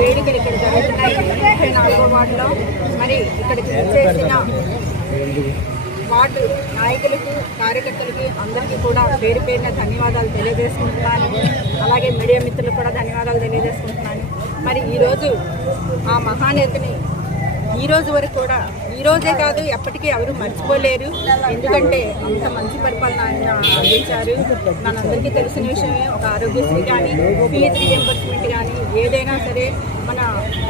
వేడుకలు ఇక్కడ జరుగుతున్నాయి 34వ వార్డులో. మరి ఇక్కడికి చేసిన వార్డు నాయకులకు, కార్యకర్తలకి అందరికీ కూడా పేరు పేరున ధన్యవాదాలు తెలియజేసుకుంటున్నాను. అలాగే మీడియా మిత్రులకు కూడా ధన్యవాదాలు తెలియజేసుకుంటున్నాను. మరి ఈరోజు ఆ మహానేతని ఈ రోజు వరకు కూడా, ఈ రోజే కాదు ఎప్పటికీ ఎవరు మర్చిపోలేరు. ఎందుకంటే అంత మంచి పరిపాలన ఆయన అందించారు. మనందరికీ తెలిసిన విషయమే. ఒక ఆరోగ్యశ్రీ కానీ, ఫీజు రీయింబర్స్మెంట్ కానీ, ఏదైనా సరే మన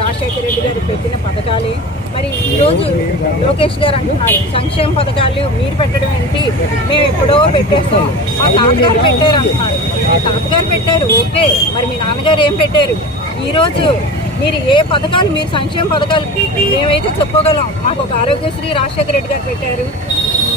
రాజశేఖర రెడ్డి గారు పెట్టిన పథకాలే. మరి ఈరోజు లోకేష్ గారు అంటున్నారు సంక్షేమ పథకాలు మీరు పెట్టడం ఏంటి, మేము ఎప్పుడో పెట్టేస్తాం, మా తాతగారు పెట్టారు అంటున్నారు. తాతగారు పెట్టారు, ఓకే, మరి మీ నాన్నగారు ఏం పెట్టారు? ఈరోజు మీరు ఏ పథకాలు, మీరు సంక్షేమ పథకాలు మేమైతే చెప్పుకోగలం. మాకు ఒక ఆరోగ్యశ్రీ రాజశేఖర రెడ్డి గారు పెట్టారు,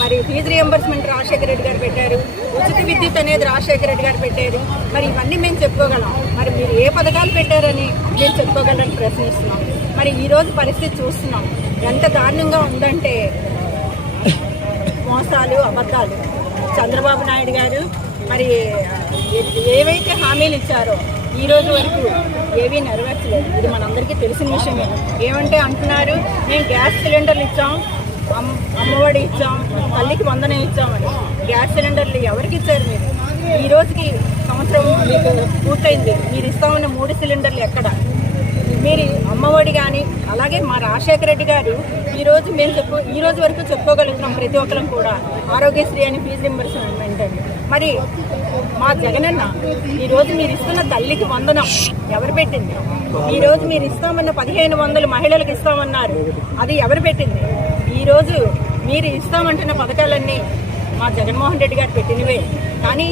మరి ఫీజు రియంబర్స్మెంట్ రాజశేఖర రెడ్డి గారు పెట్టారు, ఉచిత విద్యుత్ అనేది రాజశేఖర రెడ్డి గారు పెట్టారు. మరి ఇవన్నీ మేము చెప్పుకోగలం. మరి మీరు ఏ పథకాలు పెట్టారని మేము చెప్పుకోగలని ప్రశ్నిస్తున్నాం. మరి ఈరోజు పరిస్థితి చూస్తున్నాం ఎంత దారుణంగా ఉందంటే, మోసాలు, అబద్ధాలు. చంద్రబాబు నాయుడు గారు మరి ఏవైతే హామీలు ఇచ్చారో ఈ రోజు వరకు ఏవీ నెరవేర్చలేదు. ఇది మనందరికీ తెలిసిన విషయమే. ఏమంటే అంటున్నారు మేము గ్యాస్ సిలిండర్లు ఇచ్చాం, అమ్మఒడి ఇచ్చాం, తల్లికి వందనం ఇచ్చామని. గ్యాస్ సిలిండర్లు ఎవరికి ఇచ్చారు మీరు? ఈ రోజుకి సంవత్సరం మీకు పూర్తయింది, మీరు ఇస్తామన్న 3 సిలిండర్లు ఎక్కడ? మీరు అమ్మఒడి కానీ, అలాగే మా రాజశేఖర రెడ్డి గారు ఈరోజు మేము ఈ రోజు వరకు చెప్పుకోగలుగుతున్నాం ప్రతి ఒక్కరం కూడా, ఆరోగ్యశ్రీ అని, ఫీజు రింబర్స్మెంట్ అని. మరి మా జగనన్న ఈరోజు మీరు ఇస్తున్న తల్లికి వందనం ఎవరు పెట్టింది? ఈరోజు మీరు ఇస్తామన్న 1500 మహిళలకు ఇస్తామన్నారు, అది ఎవరు పెట్టింది? ఈరోజు మీరు ఇస్తామంటున్న పథకాలన్నీ మా జగన్మోహన్ రెడ్డి గారు పెట్టినవే. కానీ